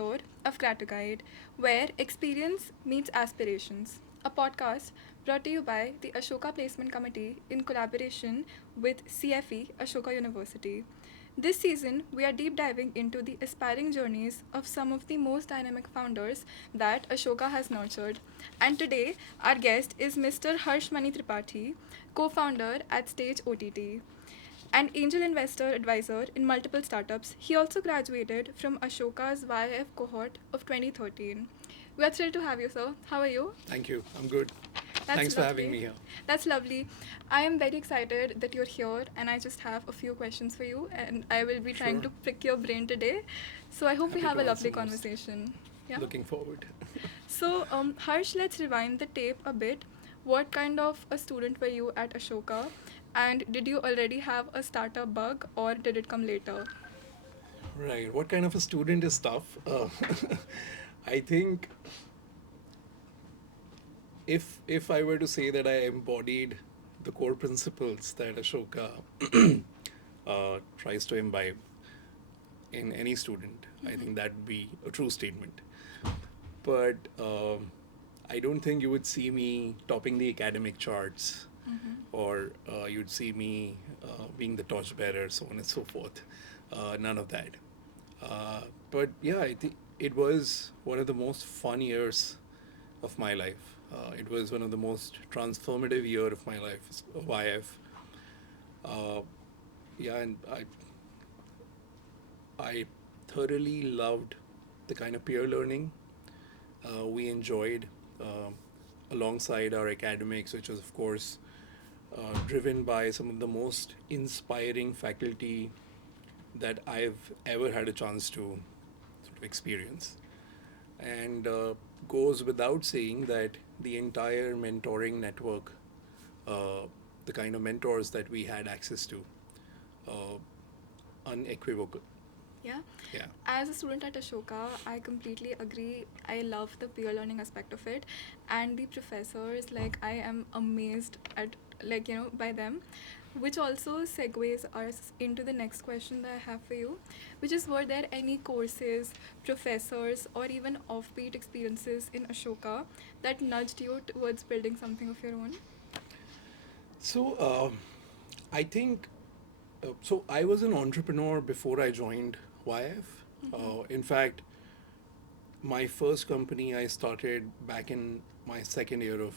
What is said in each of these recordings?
episode of Grad Guide, where experience meets aspirations, a podcast brought to you by the Ashoka Placement Committee in collaboration with CFE Ashoka University. This season, we are deep diving into the aspiring journeys of some of the most dynamic founders that Ashoka has nurtured. And today, our guest is Mr. Mani Tripathi, co founder at Stage OTT. An angel investor advisor in multiple startups, he also graduated from Ashoka's YF cohort of 2013. We are thrilled to have you, sir. How are you? Thank you. I'm good. That's Thanks for having lovely. me here. That's lovely. I am very excited that you're here, and I just have a few questions for you, and I will be trying Sure. to pick your brain today. So I hope we Happy have a to lovely answer most. conversation. Yeah. Looking forward. So, Harsh, let's rewind the tape a bit. What kind of a student were you at Ashoka? And did you already have a startup bug or did it come later? Right. What kind of a student is tough? I think if I were to say that I embodied the core principles that Ashoka tries to imbibe in any student, I think that would be a true statement. But I don't think you would see me topping the academic charts, or you'd see me being the torchbearer, so on and so forth. None of that. But yeah, I think it was one of the most fun years of my life. It was one of the most transformative year of my life, of YF. Uh, yeah, and I thoroughly loved the kind of peer learning we enjoyed alongside our academics, which was, of course, driven by some of the most inspiring faculty that I've ever had a chance to sort of experience. And goes without saying that the entire mentoring network, uh, the kind of mentors that we had access to, uh, unequivocal. Yeah. Yeah. As a student at Ashoka, I completely agree. I love the peer learning aspect of it, and the professors. Like I am amazed at by them, which also segues us into the next question that I have for you, which is were there any courses, professors, or even offbeat experiences in Ashoka that nudged you towards building something of your own? So I think so. I was an entrepreneur before I joined YF. In fact, my first company I started back in my second year of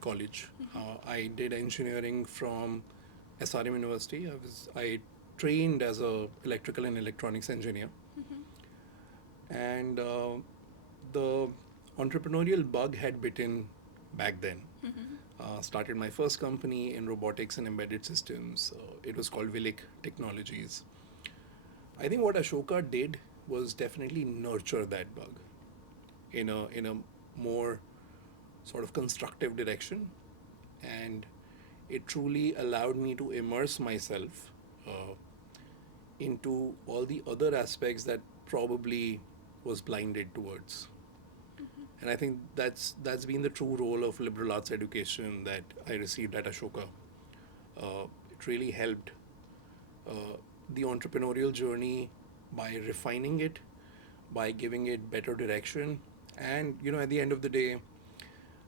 college. I did engineering from SRM University. I trained as a electrical and electronics engineer, and the entrepreneurial bug had bitten back then. Started my first company in robotics and embedded systems. It was called Vilic Technologies. I think what Ashoka did was definitely nurture that bug in a more sort of constructive direction, and it truly allowed me to immerse myself uh, into all the other aspects that probably was blinded towards. And I think that's been the true role of liberal arts education that I received at Ashoka. It really helped uh, the entrepreneurial journey by refining it, by giving it better direction, and at the end of the day,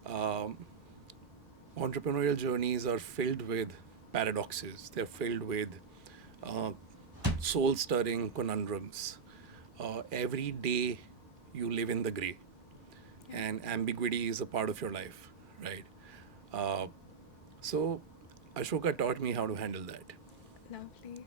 um, entrepreneurial journeys are filled with paradoxes. They're filled with uh, soul-stirring conundrums. Every day, you live in the gray, and ambiguity is a part of your life, right? Uh, so, Ashoka taught me how to handle that. Lovely.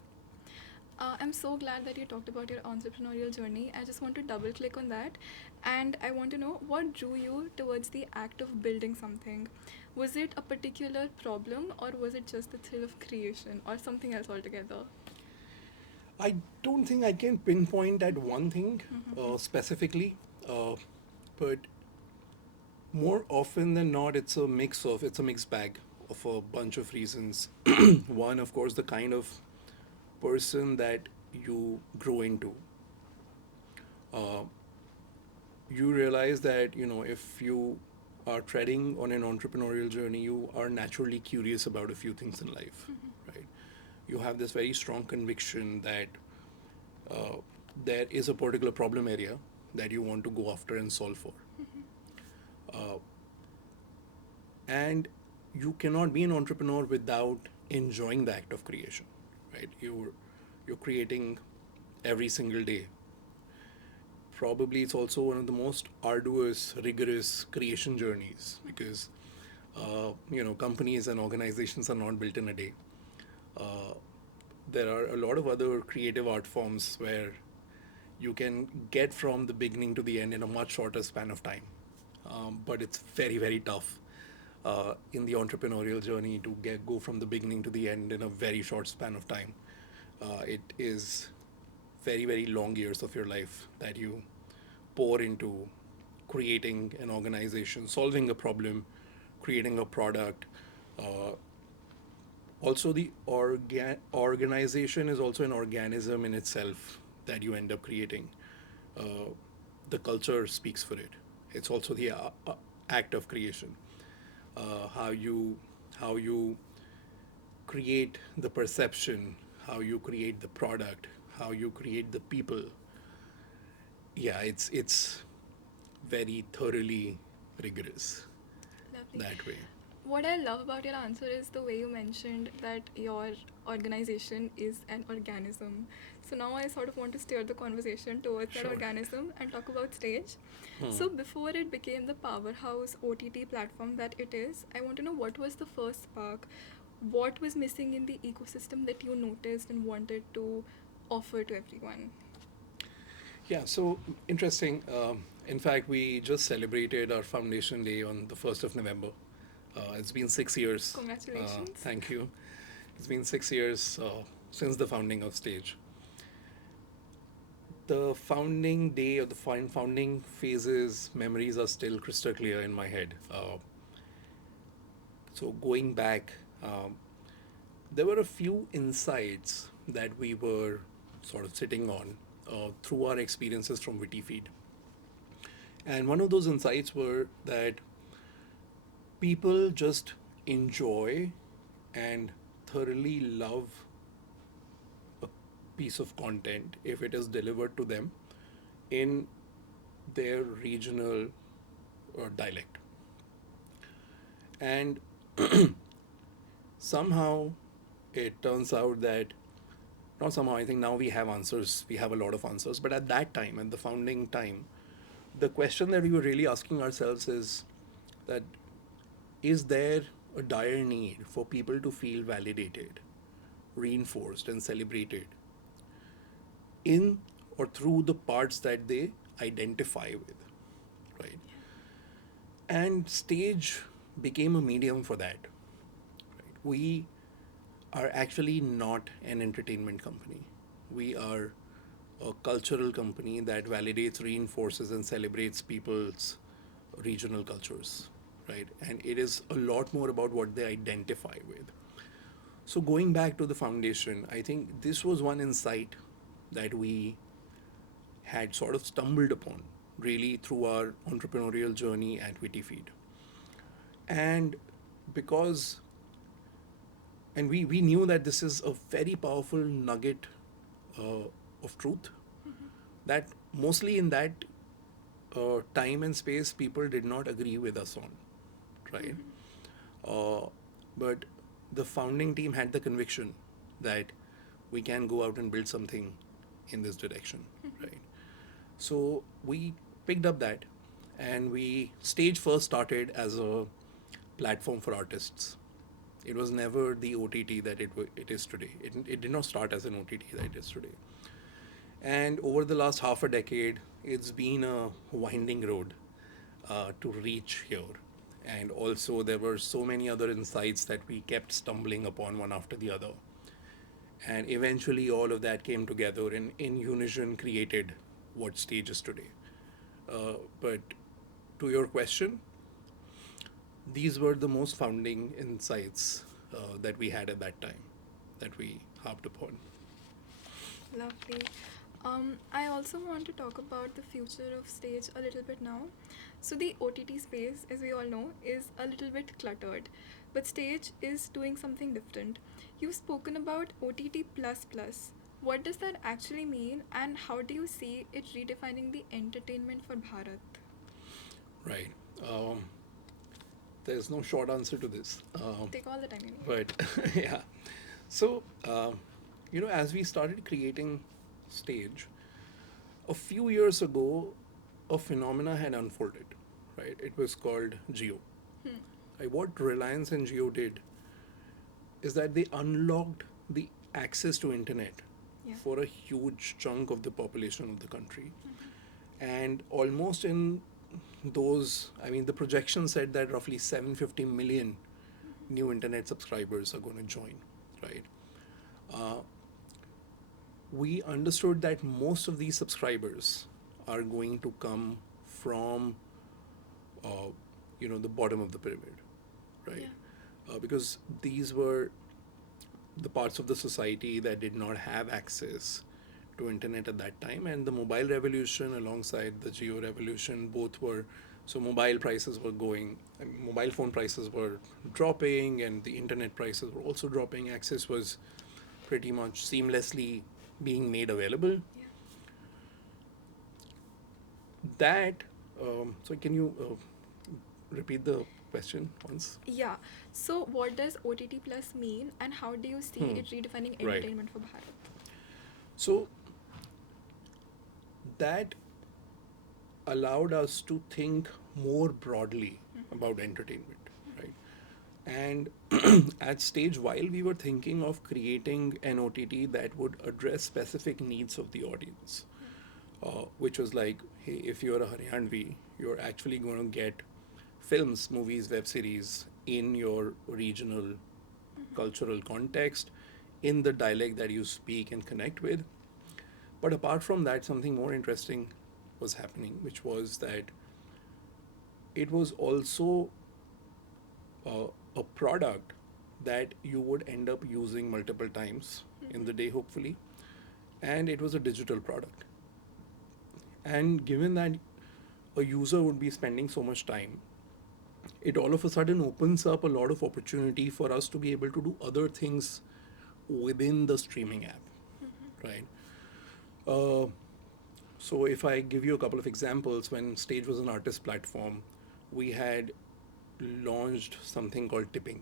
I'm so glad that you talked about your entrepreneurial journey. I just want to double click on that. And I want to know what drew you towards the act of building something. Was it a particular problem or was it just the thrill of creation or something else altogether? I don't think I can pinpoint at one thing specifically, uh, but more often than not, it's a mixed bag of a bunch of reasons. One, of course, the kind of person that you grow into. Uh, you realize that if you are treading on an entrepreneurial journey, you are naturally curious about a few things in life, right? You have this very strong conviction that uh, there is a particular problem area that you want to go after and solve for. Uh, and you cannot be an entrepreneur without enjoying the act of creation, right? You're creating every single day. Probably it's also one of the most arduous, rigorous creation journeys because companies and organizations are not built in a day. Uh, there are a lot of other creative art forms where you can get from the beginning to the end in a much shorter span of time. But it's very, very tough in the entrepreneurial journey to go from the beginning to the end in a very short span of time. It is very, very long years of your life that you pour into creating an organization, solving a problem, creating a product. Uh, Also, the organization is also an organism in itself that you end up creating. Uh, the culture speaks for it. It's also the act of creation. How you create the perception, how you create the product, how you create the people. Yeah, it's very thoroughly rigorous Lovely. that way. What I love about your answer is the way you mentioned that your organization is an organism. So now I sort of want to steer the conversation towards that Sure. organism and talk about Stage. Hmm. So before it became the powerhouse OTT platform that it is, I want to know what was the first spark? What was missing in the ecosystem that you noticed and wanted to offer to everyone? Yeah, so interesting. In fact, we just celebrated our foundation day on the 1st of November. It's been 6 years. Congratulations. Thank you. It's been 6 years since the founding of Stage. The founding day or the founding phases memories are still crystal clear in my head. So going back, there were a few insights that we were sort of sitting on through our experiences from Wittyfeed. And one of those insights were that people just enjoy and thoroughly love a piece of content if it is delivered to them in their regional dialect. And somehow it turns out that, not somehow, I think now we have answers, we have a lot of answers, but at that time, at the founding time, the question that we were really asking ourselves is that is there a dire need for people to feel validated, reinforced, and celebrated in or through the parts that they identify with, right? And Stage became a medium for that. Right? We are actually not an entertainment company. We are a cultural company that validates, reinforces, and celebrates people's regional cultures, right? And it is a lot more about what they identify with. So, going back to the foundation, I think this was one insight that we had sort of stumbled upon really through our entrepreneurial journey at Wittyfeed. And because, and we knew that this is a very powerful nugget uh, of truth that mostly in that time and space people did not agree with us on, right? Uh, but the founding team had the conviction that we can go out and build something in this direction, right? So we picked up that, and we Stage first started as a platform for artists. It was never the OTT that it is today. It did not start as an OTT that it is today. And over the last half a decade, it's been a winding road to reach here. And also, there were so many other insights that we kept stumbling upon one after the other. And eventually, all of that came together and in unison created what Stage is today. But to your question, these were the most founding insights that we had at that time that we harped upon. Lovely. I also want to talk about the future of Stage a little bit now. So, the OTT space, as we all know, is a little bit cluttered, but Stage is doing something different. You've spoken about OTT. What does that actually mean, and how do you see it redefining the entertainment for Bharat? Right. Um, there's no short answer to this. Take all the time you need. But yeah. So, as we started creating Stage, a few years ago, a phenomena had unfolded, right? It was called Geo. Hmm. Right? What Reliance and Geo did is that they unlocked the access to internet Yeah. for a huge chunk of the population of the country. Mhm. And almost in those, I mean, the projection said that roughly 750 million new internet subscribers are going to join, right? Uh, we understood that most of these subscribers are going to come from, uh, the bottom of the pyramid, right? Yeah. Because these were the parts of the society that did not have access to internet at that time, and the mobile revolution alongside the geo revolution both were, so mobile prices were going, I mean, mobile phone prices were dropping and the internet prices were also dropping. Access was pretty much seamlessly being made available. Yeah. That so can you repeat the question once? Yeah. So, what does OTT Plus mean, and how do you see Hmm. it redefining Right. entertainment for Bharat? So that allowed us to think more broadly about entertainment, right? And at Stage, while we were thinking of creating an OTT that would address specific needs of the audience, Yeah. which was like, hey, if you're a Haryanvi, you're actually going to get films, movies, web series in your regional cultural context, in the dialect that you speak and connect with. But apart from that, something more interesting was happening, which was that it was also uh, a product that you would end up using multiple times in the day, hopefully. And it was a digital product. And given that a user would be spending so much time, it all of a sudden opens up a lot of opportunity for us to be able to do other things within the streaming app, right? Uh, so if I give you a couple of examples, when Stage was an artist platform, we had launched something called tipping.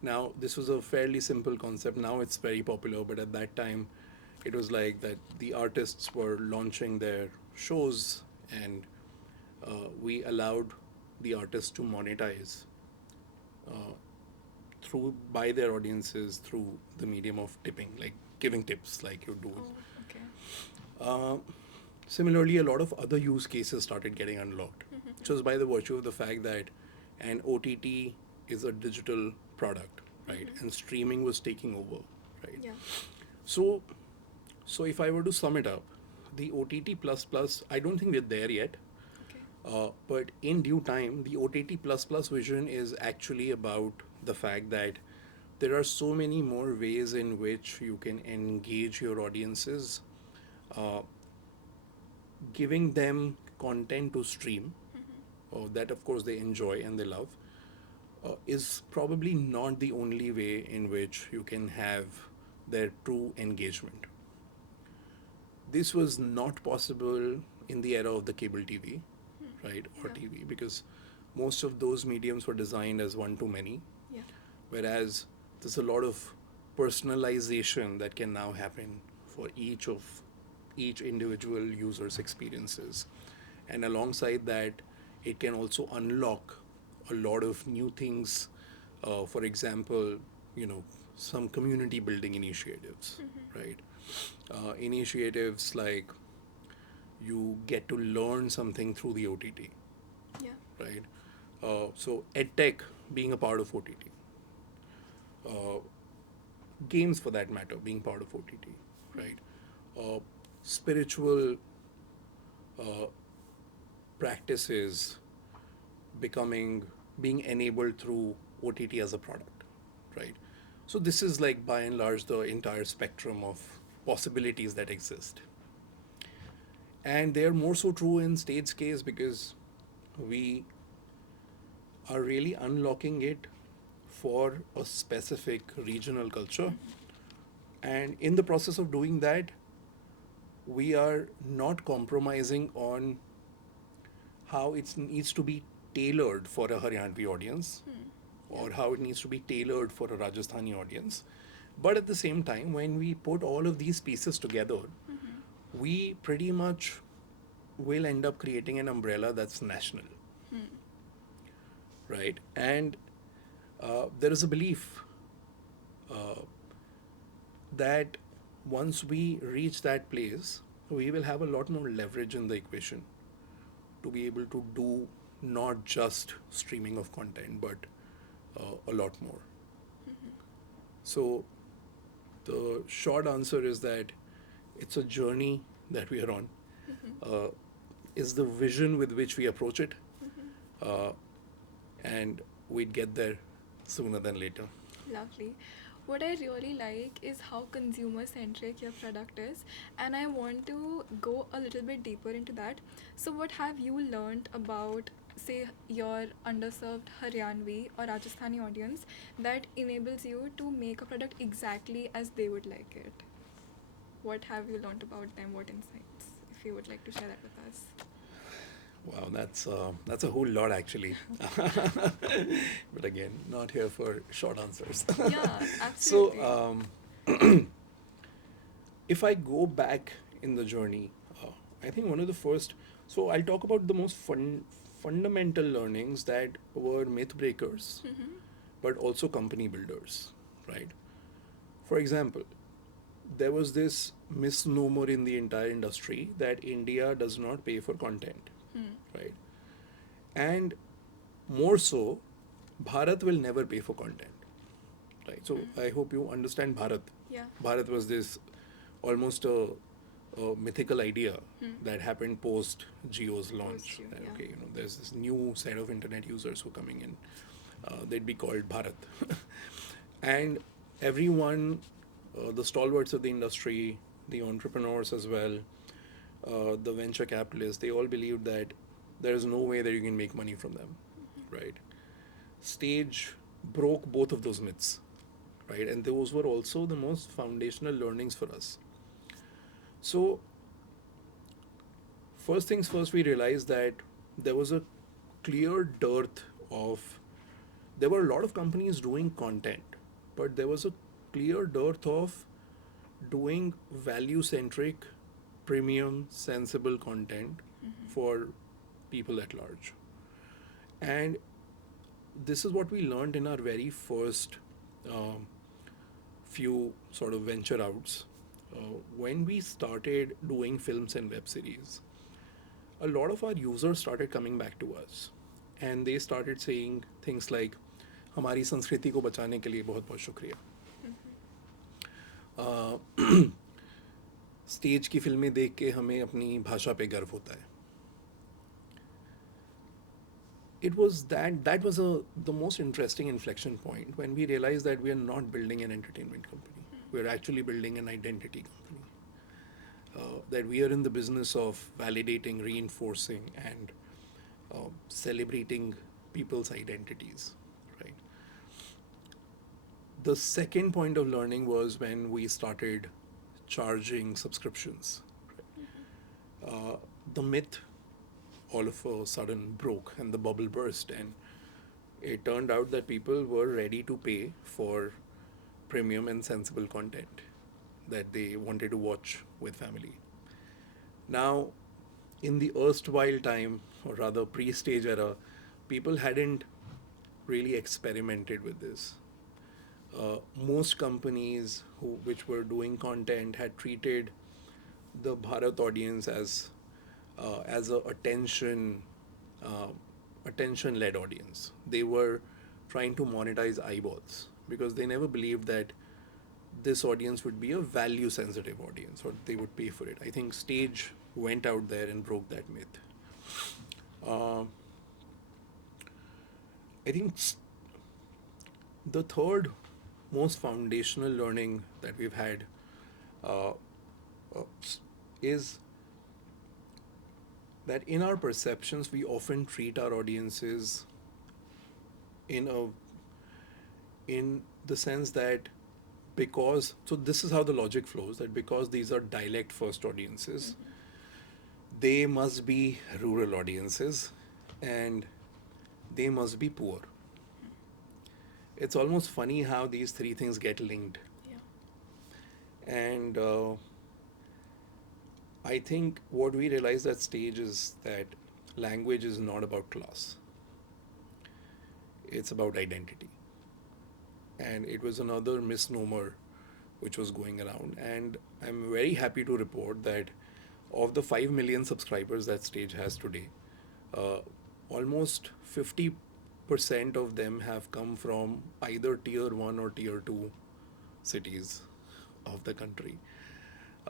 Now, this was a fairly simple concept. Now it's very popular, but at that time, it was like that the artists were launching their shows, and we allowed the artists to monetize uh, through by their audiences through the medium of tipping, like giving tips, like you do. Oh, okay. Uh, Similarly, a lot of other use cases started getting unlocked, just by the virtue of the fact that an OTT is a digital product, right? And streaming was taking over, right? Yeah. So, so if I were to sum it up, the OTT plus plus, I don't think we're there yet. Okay. But in due time, the OTT plus plus vision is actually about the fact that there are so many more ways in which you can engage your audiences, uh, giving them content to stream, that of course they enjoy and they love, is probably not the only way in which you can have their true engagement. This was not possible in the era of the cable TV, right, or Yeah. TV, because most of those mediums were designed as one to many, Yeah. whereas there's a lot of personalization that can now happen for each individual user's experiences. And alongside that, it can also unlock a lot of new things. For example, you know, some community building initiatives, right? Initiatives like you get to learn something through the OTT, Yeah. right? So edtech being a part of OTT, uh, games for that matter being part of OTT, right? Uh, Spiritual uh, practices becoming being enabled through OTT as a product, right? So this is like by and large the entire spectrum of possibilities that exist, and they are more so true in State's case because we are really unlocking it for a specific regional culture And in the process of doing that, we are not compromising on how it needs to be tailored for a Haryanvi audience or how it needs to be tailored for a Rajasthani audience. But at the same time, when we put all of these pieces together, we pretty much will end up creating an umbrella that's national, right? And there is a belief uh, that once we reach that place, we will have a lot more leverage in the equation to be able to do not just streaming of content, but a lot more. So, the short answer is that it's a journey that we are on, uh, is the vision with which we approach it, uh, and we'd get there sooner than later. Lovely. What I really like is how consumer centric your product is, and I want to go a little bit deeper into that. So, what have you learned about, say, your underserved Haryanvi or Rajasthani audience that enables you to make a product exactly as they would like it? What have you learned about them? What insights? If you would like to share that with us. Wow, that's a whole lot actually. But again, not here for short answers. Yeah, So, absolutely. if I go back in the journey, I think one of the first. So I'll talk about the most fundamental learnings that were myth breakers, but also company builders, right? For example, there was this misnomer in the entire industry that India does not pay for content, right? And more so, Bharat will never pay for content, right? So I hope you understand Bharat. Yeah. Bharat was this almost a mythical idea that happened post Geo's launch. Post-Jio, That, yeah. okay, there's this new set of internet users who are coming in. They'd be called Bharat, and everyone, the stalwarts of the industry, the entrepreneurs as well, the venture capitalists, they all believed that there is no way that you can make money from them, right? Stage broke both of those myths, right? And those were also the most foundational learnings for us. So, first things first, we realized that there was a clear dearth of, there were a lot of companies doing content, but there was a clear dearth of doing value centric, premium, sensible content for people at large. And this is what we learned in our very first um, few sort of venture outs. When we started doing films and web series, a lot of our users started coming back to us and they started saying things like, हमारी संस्कृति को बचाने के लिए बहुत बहुत शुक्रिया, stage की फिल्में देख के हमें अपनी भाषा पे गर्व होता है. It was that was the most interesting inflection point when we realized that we are not building an entertainment company. We are actually building an identity company. That we are in the business of validating, reinforcing, and celebrating people's identities, right? The second point of learning was when we started charging subscriptions. The myth all of a sudden broke and the bubble burst, and it turned out that people were ready to pay for premium and sensible content that they wanted to watch with family. Now, in the erstwhile time, or rather pre stage era, people hadn't really experimented with this. Most companies which were doing content had treated the Bharat audience as a uh, attention led audience. They were trying to monetize eyeballs because they never believed that this audience would be a value sensitive audience or they would pay for it. I think Stage went out there and broke that myth. Uh, I think the third most foundational learning that we've had uh, uh, is that in our perceptions, we often treat our audiences in a in the sense that because, so this is how the logic flows, that because these are dialect first audiences, they must be rural audiences and they must be poor. It's almost funny how these three things get linked. Yeah. And I think what we realized at stage is that language is not about class, it's about identity. And it was another misnomer which was going around. And I'm very happy to report that of the 5 million subscribers that Stage has today, uh, almost 50% of them have come from either tier 1 or tier 2 cities of the country.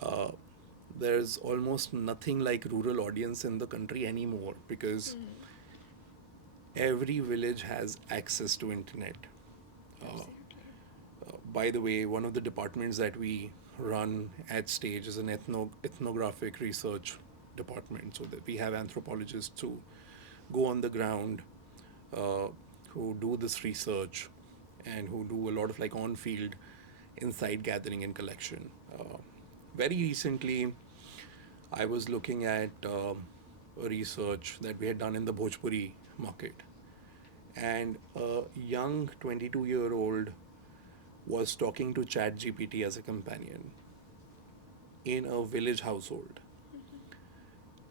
Uh, there's almost nothing like rural audience in the country anymore because Hmm. every village has access to internet. Uh, Absolutely. by the way, one of the departments that we run at Stage is an ethnographic research department. So that we have anthropologists who go on the ground, uh, who do this research, and who do a lot of like on-field insight gathering and collection. Very recently, I was looking at a research that we had done in the Bhojpuri market, and a young 22-year-old was talking to ChatGPT as a companion in a village household.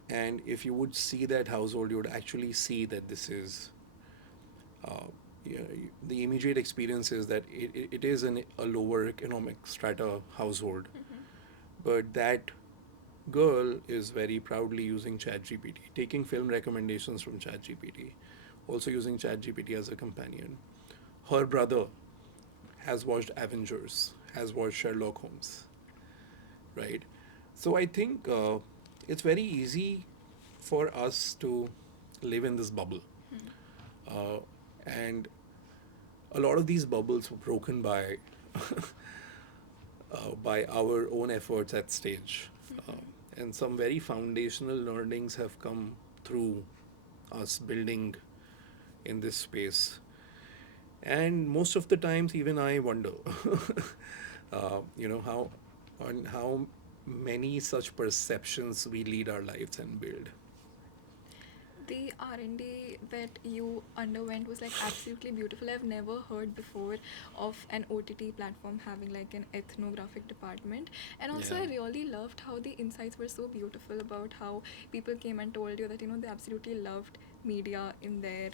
And if you would see that household, you would actually see that this is, uh, the immediate experience is that it is a lower economic strata household, Mhm. but that girl is very proudly using ChatGPT, taking film recommendations from ChatGPT, also using ChatGPT as a companion. Her brother has watched Avengers, has watched Sherlock Holmes, right? So I think it's very easy for us to live in this bubble. Hmm. Uh, and a lot of these bubbles were broken by our own efforts at Stage. Uh, Mhm. and some very foundational learnings have come through us building in this space. And most of the times, even I wonder, how on how many such perceptions we lead our lives and build. The R&D that you underwent was like absolutely beautiful. I've never heard before of an OTT platform having like an ethnographic department. And also, Yeah. I really loved how the insights were so beautiful about how people came and told you that, they absolutely loved media in their,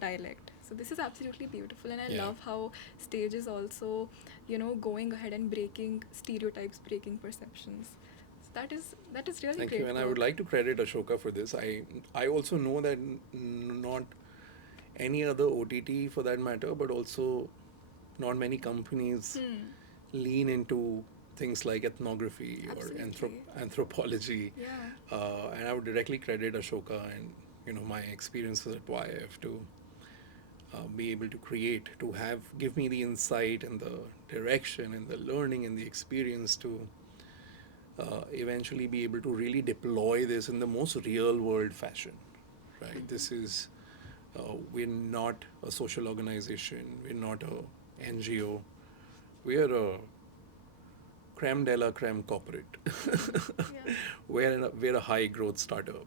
dialect. So this is absolutely beautiful. And I Yeah. love how Stage is also, going ahead and breaking stereotypes, breaking perceptions. So that is really Thank you, great and I would work. like to credit Ashoka for this. I also know that not any other OTT for that matter, but also not many companies Hmm. lean into things like ethnography or Absolutely. anthropology, Yeah. and I would directly credit Ashoka and my experiences at YF to be able to create, to have give me the insight and the direction and the learning and the experience to eventually be able to really deploy this in the most real world fashion, right? This is, we're not a social organization, we're not a NGO, we're a creme de la creme corporate. Yeah. We're a high growth startup,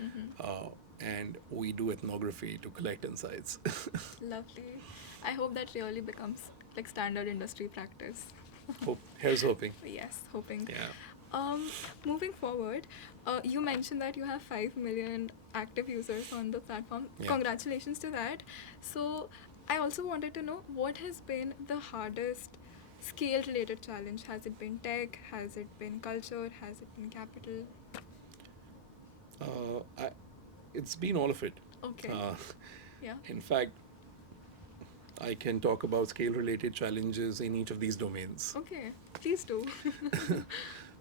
Mm-hmm. uh, and we do ethnography to collect insights. Lovely. I hope that really becomes like standard industry practice. Here's hoping. Yes, hoping. Yeah. Um, Moving forward, you mentioned that you have 5 million active users on the platform. Yeah. Congratulations to that. So, I also wanted to know what has been the hardest scale related challenge? Has it been tech? Has it been culture? Has it been capital? I, it's been all of it. Okay. Uh, Yeah. in fact, I can talk about scale related challenges in each of these domains. Okay. Please do.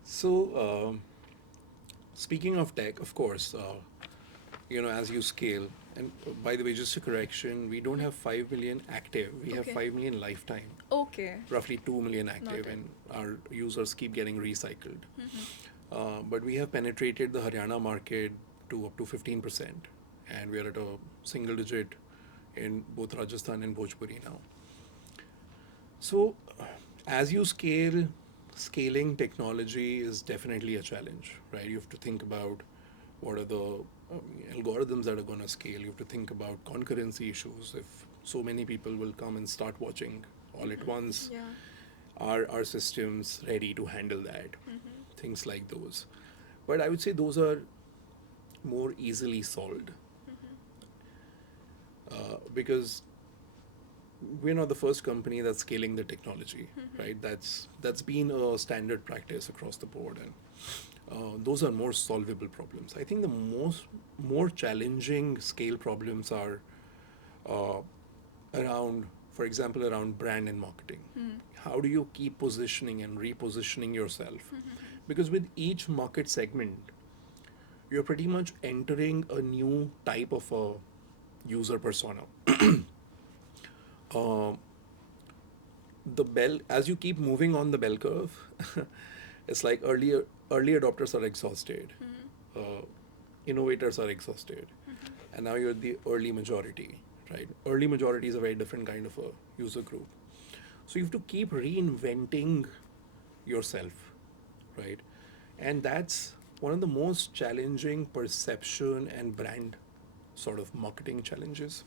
So, speaking of tech, of course, as you scale, and by the way, just a correction, we don't have 5 million active, we have Okay. 5 million lifetime, Okay. roughly 2 million active, Noted. and our users keep getting recycled. Mm-hmm. But we have penetrated the Haryana market to up to 15%, and we are at a single digit in both Rajasthan and Bhojpuri now. So, As you scale, scaling technology is definitely a challenge, right? You have to think about what are the algorithms that are going to scale. You have to think about concurrency issues. If so many people will come and start watching all at once, Yeah. are our systems ready to handle that? Mm-hmm. Things like those. But I would say those are more easily solved Mm-hmm. because we're not the first company that's scaling the technology, Mm-hmm. right? That's been a standard practice across the board, and those are more solvable problems. I think the more challenging scale problems are uh, around, for example, around brand and marketing. Mm-hmm. How do you keep positioning and repositioning yourself? Mm-hmm. Because with each market segment, you're pretty much entering a new type of a user persona. Um, the bell As you keep moving on the bell curve, it's like early adopters are exhausted, Mm-hmm. uh, innovators are exhausted, Mm-hmm. and now you're the early majority, right? Early majority is a very different kind of a user group, so you have to keep reinventing yourself, right? And that's one of the most challenging perception and brand sort of marketing challenges.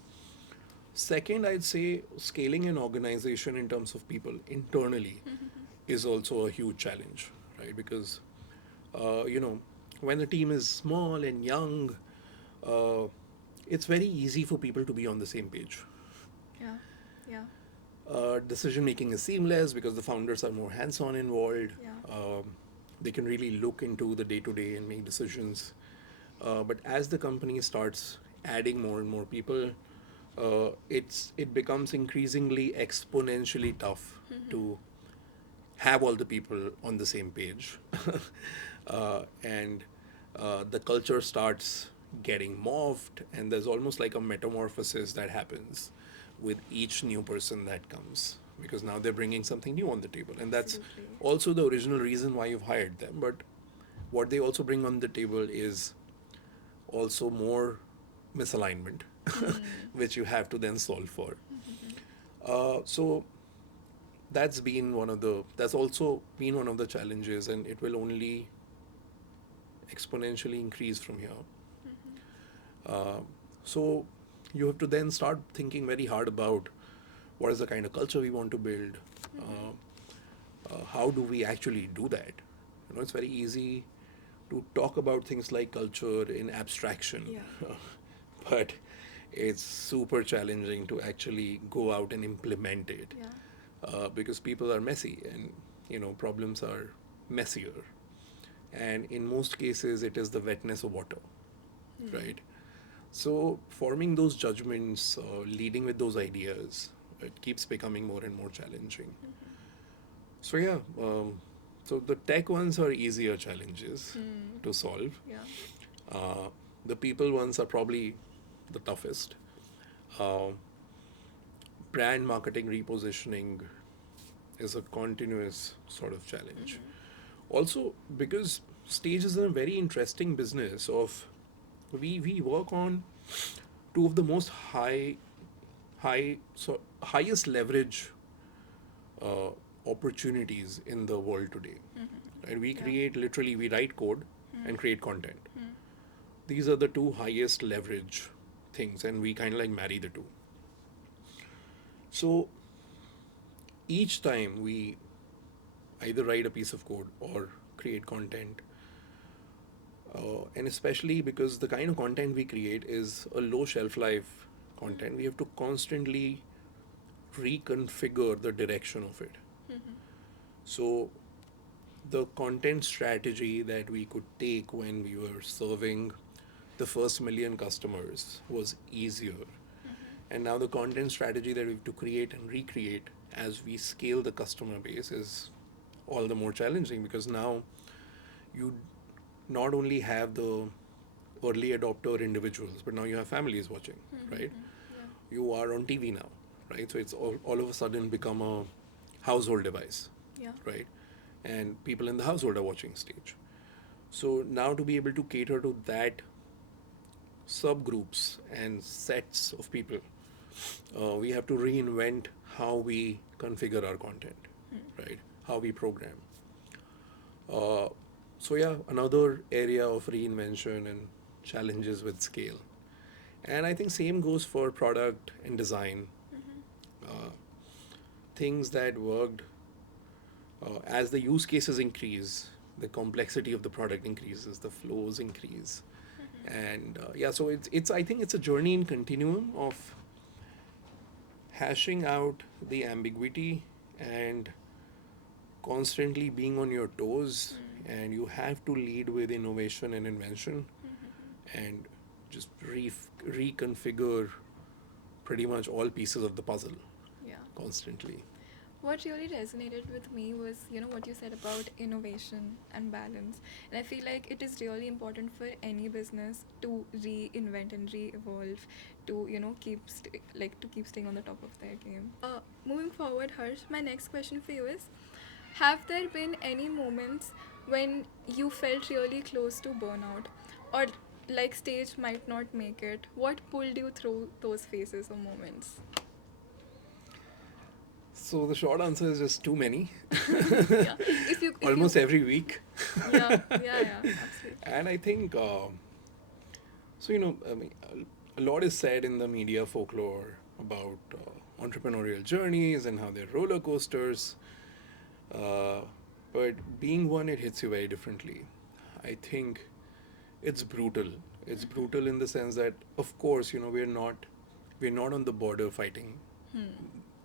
Second, I'd say scaling an organization in terms of people internally Mm-hmm. is also a huge challenge, right? Because, you know, when the team is small and young, uh, it's very easy for people to be on the same page. Yeah. Yeah. Decision making is seamless because the founders are more hands on involved. Yeah. They can really look into the day to day and make decisions. But as the company starts adding more and more people, it becomes increasingly exponentially tough Mm-hmm. to have all the people on the same page, and the culture starts getting morphed, and there's almost like a metamorphosis that happens with each new person that comes because now they're bringing something new on the table, and that's Absolutely. also the original reason why you've hired them. But what they also bring on the table is also more misalignment, Hmm. which you have to then solve for. Mm-hmm. So that's also been one of the challenges, and it will only exponentially increase from here. Mm-hmm. Uh, so you have to then start thinking very hard about what is the kind of culture we want to build. Mm-hmm. How do we actually do that? It's very easy to talk about things like culture in abstraction, Yeah. but it's super challenging to actually go out and implement it, Yeah. because people are messy, and problems are messier, and in most cases it is the wetness of water, Hmm. right? So forming those judgments, leading with those ideas, it keeps becoming more and more challenging. Mm-hmm. So yeah, so the tech ones are easier challenges Hmm. to solve. Yeah. uh, the people ones are probably the toughest. uh, Brand marketing repositioning is a continuous sort of challenge. Mm-hmm. Also, because Stage is a very interesting business of we work on two of the most highest leverage uh, opportunities in the world today. Mm-hmm. And we Yeah. create literally we write code Hmm. and create content. Hmm. These are the two highest leverage things, and we kind of like marry the two. So each time we either write a piece of code or create content, and especially because the kind of content we create is a low shelf life content, we have to constantly reconfigure the direction of it. Mm-hmm. So the content strategy that we could take when we were serving the first million customers was easier. Mm-hmm. And now the content strategy that we have to create and recreate as we scale the customer base is all the more challenging, because now you not only have the early adopter individuals, but now you have families watching, right? Mm-hmm. Yeah. You are on TV now, right? So it's all of a sudden become a household device, Yeah. right? And people in the household are watching Stage. So now to be able to cater to that subgroups and sets of people, we have to reinvent how we configure our content. right? How we program. Uh, so yeah, another area of reinvention and challenges with scale. And I think same goes for product and design. Uh, Things that worked as the use cases increase, the complexity of the product increases, the flows increase, and yeah, so it's I think it's a journey in continuum of hashing out the ambiguity and constantly being on your toes, and you have to lead with innovation and invention and just reconfigure pretty much all pieces of the puzzle Yeah. constantly. What really resonated with me was, what you said about innovation and balance. And I feel like it is really important for any business to reinvent and re-evolve, to, to keep staying on the top of their game. Moving forward, Harsh, my next question for you is, have there been any moments when you felt really close to burnout, or like Stage might not make it? What pulled you through those phases or moments? So the short answer is just too many. Yeah, if you Almost every week. yeah, yeah, absolutely. And I think, so, I mean, a lot is said in the media folklore about entrepreneurial journeys and how they're roller coasters. Uh, but being one, it hits you very differently. I think it's brutal. It's brutal in the sense that, of course, we're not on the border fighting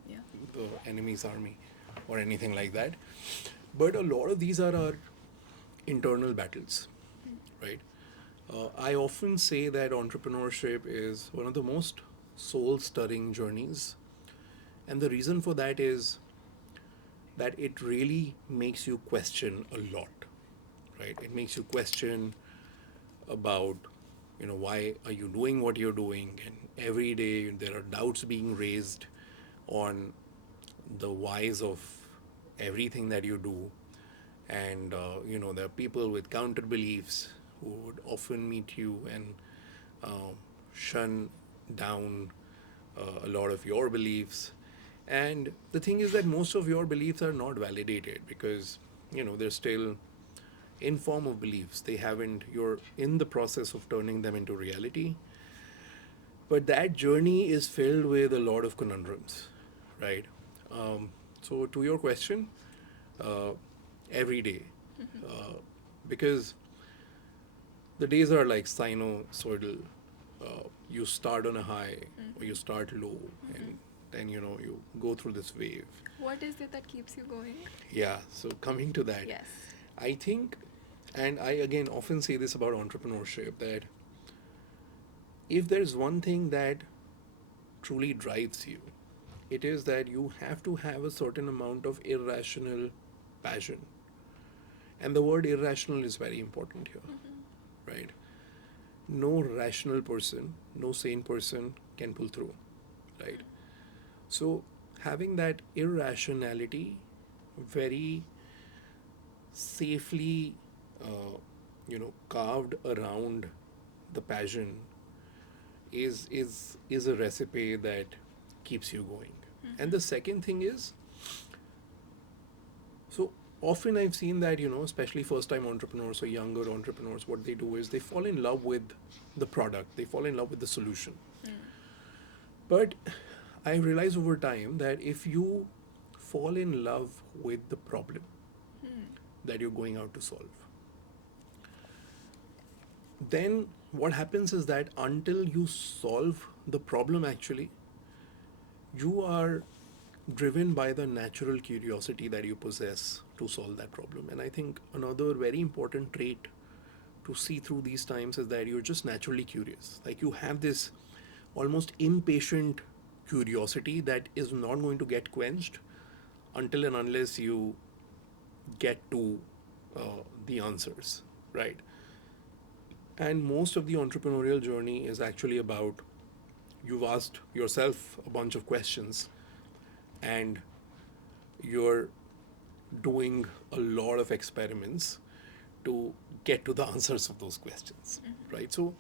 Yeah. the enemy's army or anything like that. But a lot of these are our internal battles, right? I often say that entrepreneurship is one of the most soul stirring journeys. And the reason for that is that it really makes you question a lot, right? It makes you question about, why are you doing what you're doing? And every day there are doubts being raised on the whys of everything that you do. And there are people with counter beliefs who would often meet you and uh, shun down a lot of your beliefs. And the thing is that most of your beliefs are not validated because they're still in form of beliefs. They haven't, you're in the process of turning them into reality. But that journey is filled with a lot of conundrums, right? So to your question, uh, every day, uh, because the days are like sinusoidal. You start on a high or you start low, and then you go through this wave. What is it that keeps you going? Yeah. So coming to that, Yes. I think, and I again often say this about entrepreneurship, that if there's one thing that truly drives you, it is that you have to have a certain amount of irrational passion. And the word irrational is very important here, right? No rational person, no sane person can pull through, right? So having that irrationality very safely, carved around the passion is a recipe that keeps you going. And the second thing is, so often I've seen that, especially first time entrepreneurs or younger entrepreneurs, what they do is they fall in love with the product, they fall in love with the solution. But I realize over time that if you fall in love with the problem that you're going out to solve, then what happens is that until you solve the problem, actually, you are driven by the natural curiosity that you possess to solve that problem. And I think another very important trait to see through these times is that you're just naturally curious. Like you have this almost impatient curiosity that is not going to get quenched until and unless you get to the answers, right? And most of the entrepreneurial journey is actually about you've asked yourself a bunch of questions and you're doing a lot of experiments to get to the answers of those questions, right? So,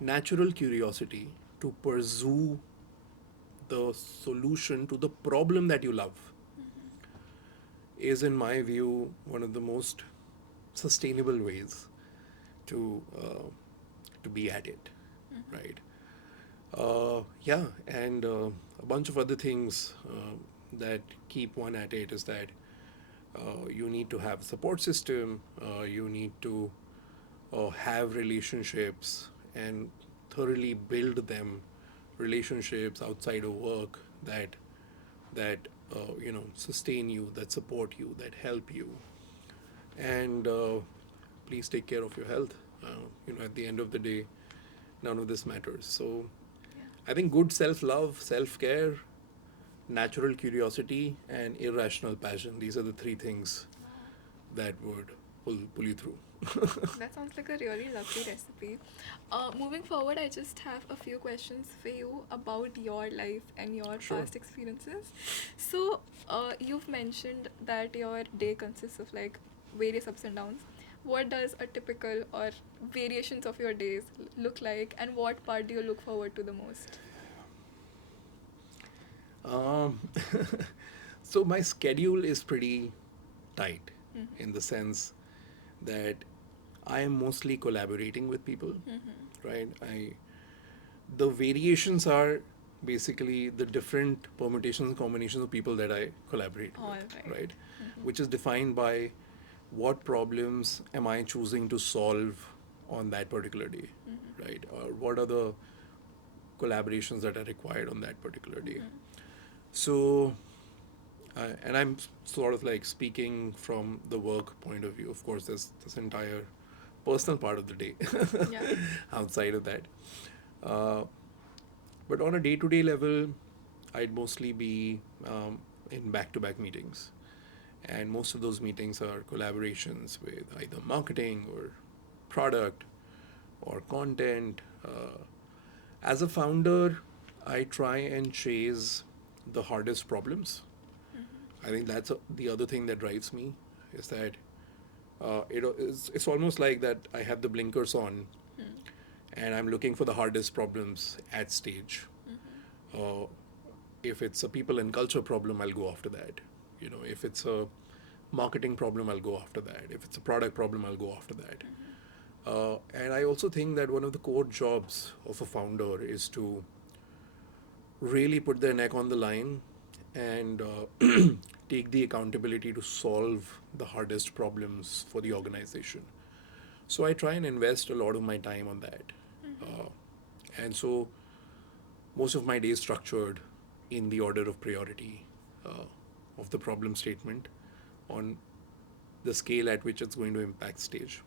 natural curiosity to pursue the solution to the problem that you love is, in my view, one of the most sustainable ways to to be at it, right? Yeah, and a bunch of other things that keep one at it is that you need to have a support system, you need to have relationships and thoroughly build them, relationships outside of work that sustain you, that support you, that help you, and please take care of your health. At the end of the day, none of this matters. So Yeah. I think good self-love, self-care, natural curiosity, and irrational passion, these are the three things Wow. that would pull you through. That sounds like a really lovely recipe. Moving forward, I just have a few questions for you about your life and your Sure. past experiences. So, you've mentioned that your day consists of like various ups and downs. What does a typical or variations of your days look like, and what part do you look forward to the most? Um, so my schedule is pretty tight Mm-hmm. in the sense that I am mostly collaborating with people, Mm-hmm. right? The variations are basically the different permutations and combinations of people that I collaborate All with, right. right? Mm-hmm. Which is defined by what problems am I choosing to solve on that particular day, Mm-hmm. right? Or what are the collaborations that are required on that particular day. Mm-hmm. So, and I'm sort of like speaking from the work point of view. Of course, there's this entire personal part of the day Yeah. outside of that. Uh, but on a day to day level, I'd mostly be in back to back meetings. And most of those meetings are collaborations with either marketing or product or content. As a founder, I try and chase the hardest problems. Mm-hmm. I think that's the other thing that drives me is that it's almost like that I have the blinkers on and I'm looking for the hardest problems at stage. Mm-hmm. Uh, if it's a people and culture problem, I'll go after that. If it's a marketing problem, I'll go after that. If it's a product problem, I'll go after that. Mm-hmm. And I also think that one of the core jobs of a founder is to really put their neck on the line and take the accountability to solve the hardest problems for the organization. So I try and invest a lot of my time on that. Mm-hmm. Uh, and so most of my day is structured in the order of priority uh, of the problem statement on the scale at which it's going to impact stage.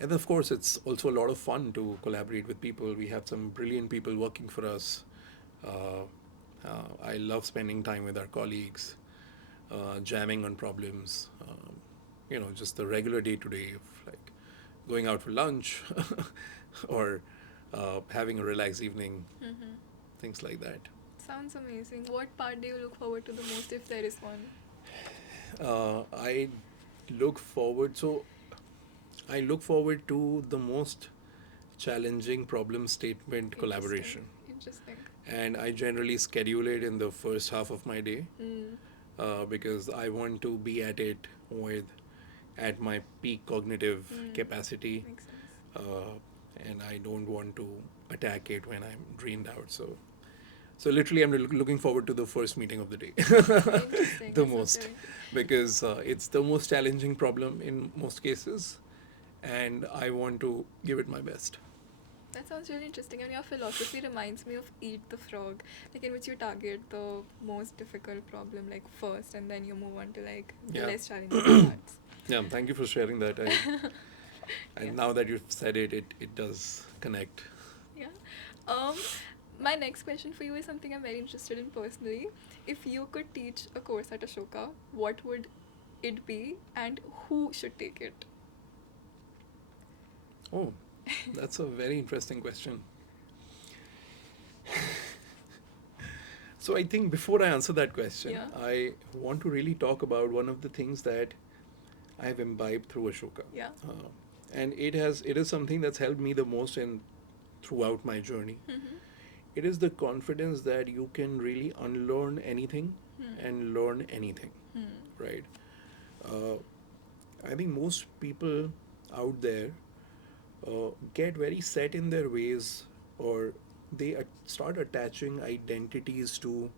And of course, it's also a lot of fun to collaborate with people. We have some brilliant people working for us. Uh, I love spending time with our colleagues, jamming on problems. Just the regular day to day of like going out for lunch or having a relaxed evening, Mm-hmm. things like that. Sounds amazing. What part do you look forward to the most, if there is one? I look forward. So I look forward to the most challenging problem statement Interesting. collaboration. Interesting. And I generally schedule it in the first half of my day Mm. because I want to be at it with at my peak cognitive Mm. capacity, Makes sense. uh, and I don't want to attack it when I'm drained out. So literally, I'm looking forward to the first meeting of the day, Interesting. the That sounds most, very interesting. because it's the most challenging problem in most cases, and I want to give it my best. That sounds really interesting. And your philosophy reminds me of Eat the Frog, like in which you target the most difficult problem like first, and then you move on to like the Yeah. less challenging parts. Yeah, thank you for sharing that. Yeah. And now that you've said it, it does connect. Yeah. Um, my next question for you is something I'm very interested in personally. If you could teach a course at Ashoka, what would it be, and who should take it? Oh, that's a very interesting question. So I think before I answer that question, Yeah. I want to really talk about one of the things that I have imbibed through Ashoka. Yeah. And it is something that's helped me the most in throughout my journey. Mm-hmm. It is the confidence that you can really unlearn anything and learn anything, right? Uh, I think most people out there get very set in their ways, or they start attaching identities to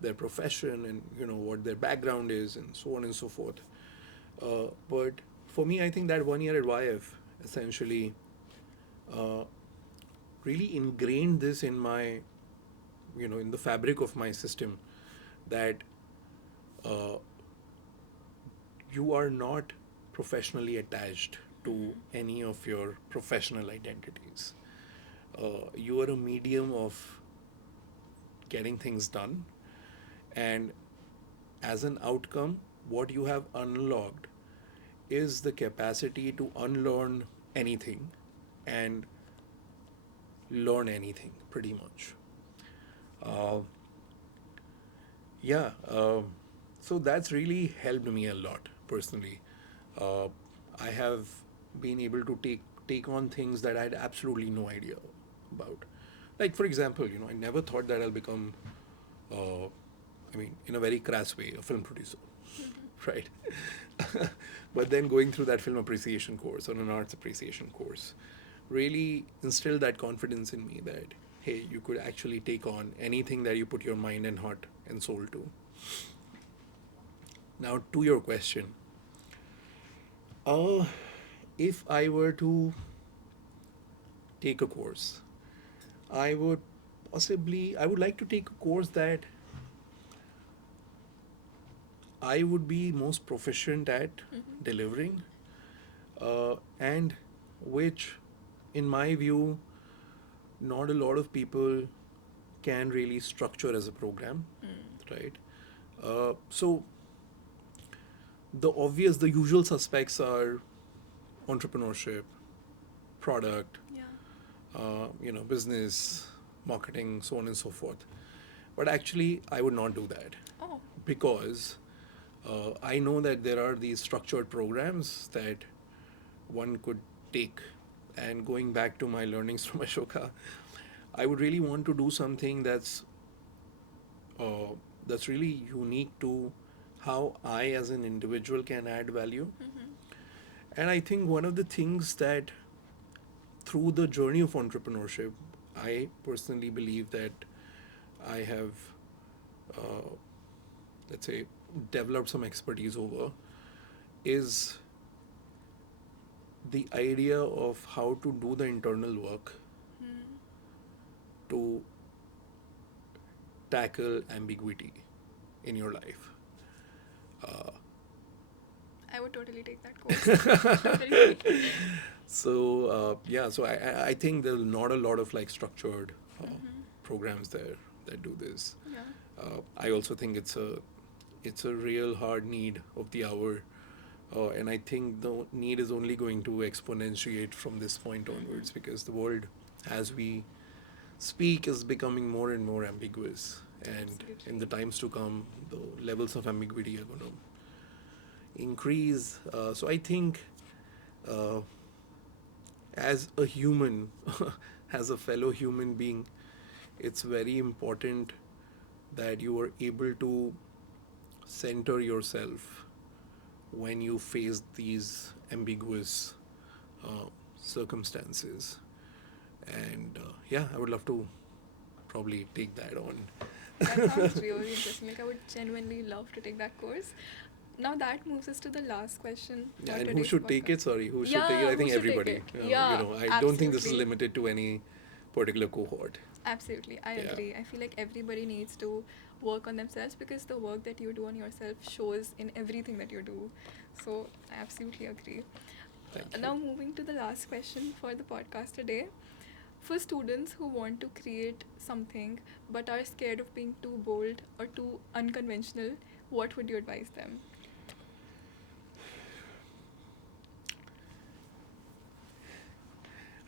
their profession and what their background is and so on and so forth. But for me, I think that 1 year at YF essentially uh, really ingrained this in my, in the fabric of my system, that uh, you are not professionally attached to any of your professional identities. You are a medium of getting things done, and as an outcome, what you have unlocked is the capacity to unlearn anything and learn anything, pretty much. Uh, yeah, so that's really helped me a lot personally. Uh, I have been able to take on things that I had absolutely no idea about. Like for example, I never thought that I'll become, uh, I mean, in a very crass way, a film producer, right? But then going through that film appreciation course or an arts appreciation course really instilled that confidence in me that hey, you could actually take on anything that you put your mind and heart and soul to. Now, to your question, uh, if I were to take a course, I would I would like to take a course that I would be most proficient at delivering, and which, in my view, not a lot of people can really structure as a program, right? So the usual suspects are entrepreneurship, product, Yeah. business, marketing, so on and so forth. But actually, I would not do that Oh. because I know that there are these structured programs that one could take. And going back to my learnings from Ashoka, I would really want to do something uh, that's really unique to how I, as an individual, can add value. And I think one of the things that through the journey of entrepreneurship, I personally believe that I have, uh, let's say, developed some expertise over is the idea of how to do the internal work to tackle ambiguity in your life. Uh, I would totally take that course. Definitely. so I think there's not a lot of like structured programs there that do this. Yeah. I also think it's a real hard need of the hour, and I think the need is only going to exponentiate from this point onwards because the world, as we speak, is becoming more and more ambiguous, and in the Absolutely. times to come, the levels of ambiguity are going to increase. So I think, uh, as a human, as a fellow human being, it's very important that you are able to center yourself when you face these ambiguous uh, circumstances. And yeah, I would love to probably take that on. That sounds really interesting. Like, I would genuinely love to take that course. Now, that moves us to the last question Yeah, for and who today's should take podcast. it? Sorry, who should take it? Yeah, I who think should take everybody. it? Yeah, I don't think this is absolutely. limited to any particular cohort. Absolutely, I Yeah. agree. I feel like everybody needs to work on themselves because the work that you do on yourself shows in everything that you do. So, I absolutely agree. Thank you. Now, moving to the last question for the podcast today. For students who want to create something but are scared of being too bold or too unconventional, what would you advise them?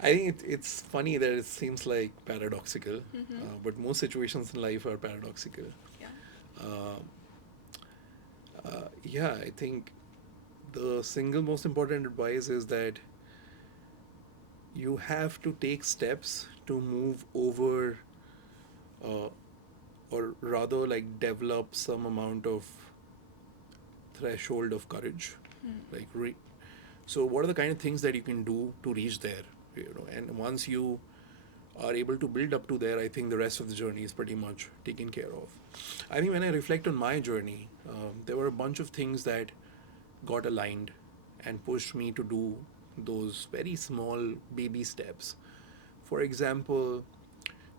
I think it's funny that it seems like paradoxical, Mm-hmm. but most situations in life are paradoxical. Yeah. Uh, yeah, I think the single most important advice is that you have to take steps to move over uh, or rather like develop some amount of threshold of courage. Like so what are the kind of things that you can do to reach there, and once you are able to build up to there, I think the rest of the journey is pretty much taken care of. I think when I reflect on my journey, there were a bunch of things that got aligned and pushed me to do those very small baby steps. For example,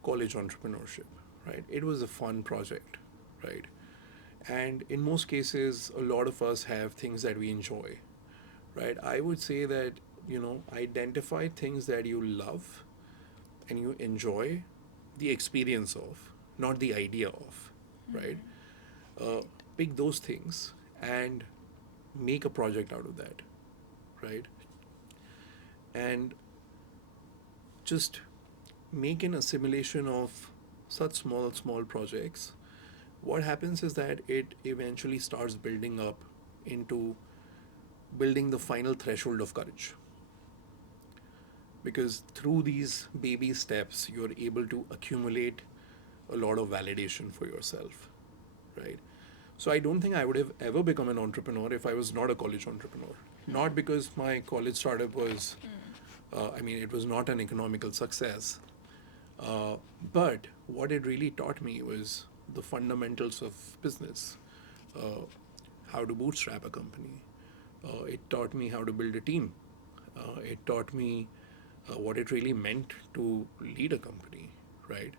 college entrepreneurship, right? It was a fun project, right? And in most cases, a lot of us have things that we enjoy, right? I would say that, identify things that you love and you enjoy the experience of, not the idea of, right? Uh, Pick those things and make a project out of that, right? And just make an assimilation of such small projects. What happens is that it eventually starts building up into building the final threshold of courage, because through these baby steps you're able to accumulate a lot of validation for yourself, right? So I don't think I would have ever become an entrepreneur if I was not a college entrepreneur. Not because my college startup was, it was not an economical success. But what it really taught me was the fundamentals of business, uh, how to bootstrap a company. It taught me how to build a team. It taught me what it really meant to lead a company, right?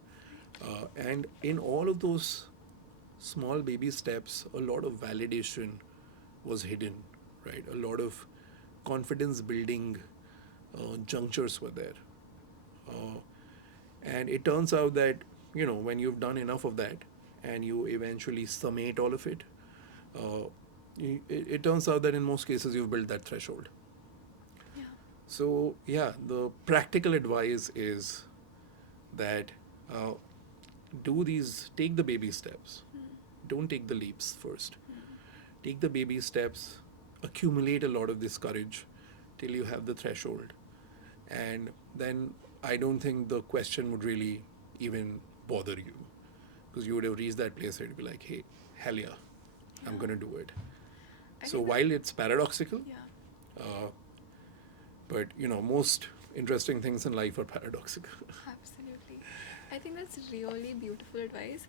And in all of those small baby steps, a lot of validation was hidden, right? A lot of confidence building junctures were there. Uh, and it turns out that, when you've done enough of that and you eventually summate all of it, uh, it turns out that in most cases you've built that threshold. Yeah. So, yeah, the practical advice is that uh, take the baby steps. Don't take the leaps first. Take the baby steps, accumulate a lot of this courage till you have the threshold. And then I don't think the question would really even bother you, because you would have reached that place where you'd be like, hey, hell yeah, I'm going to do it. I So think that, while it's paradoxical, yeah. uh, but most interesting things in life are paradoxical. Absolutely. I think that's really beautiful advice.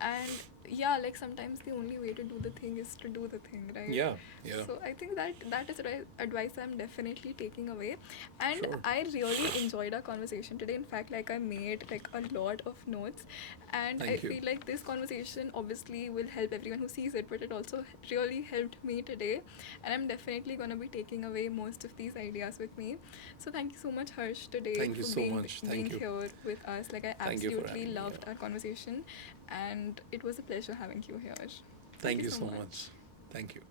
And yeah, like sometimes the only way to do the thing is to do the thing, right? Yeah, yeah. So I think that is advice I'm definitely taking away. And Sure. I really enjoyed our conversation today. In fact, like I made like a lot of notes, and I Thank you. feel like this conversation obviously will help everyone who sees it, but it also really helped me today, and I'm definitely going to be taking away most of these ideas with me. So thank you so much, Harsh, today Thank you for so being much. being Thank you. here with us. Like I Thank you for absolutely having me. loved Yeah. our conversation, and it was a pleasure having you here. Thank Thank you you so so much. much. Thank you.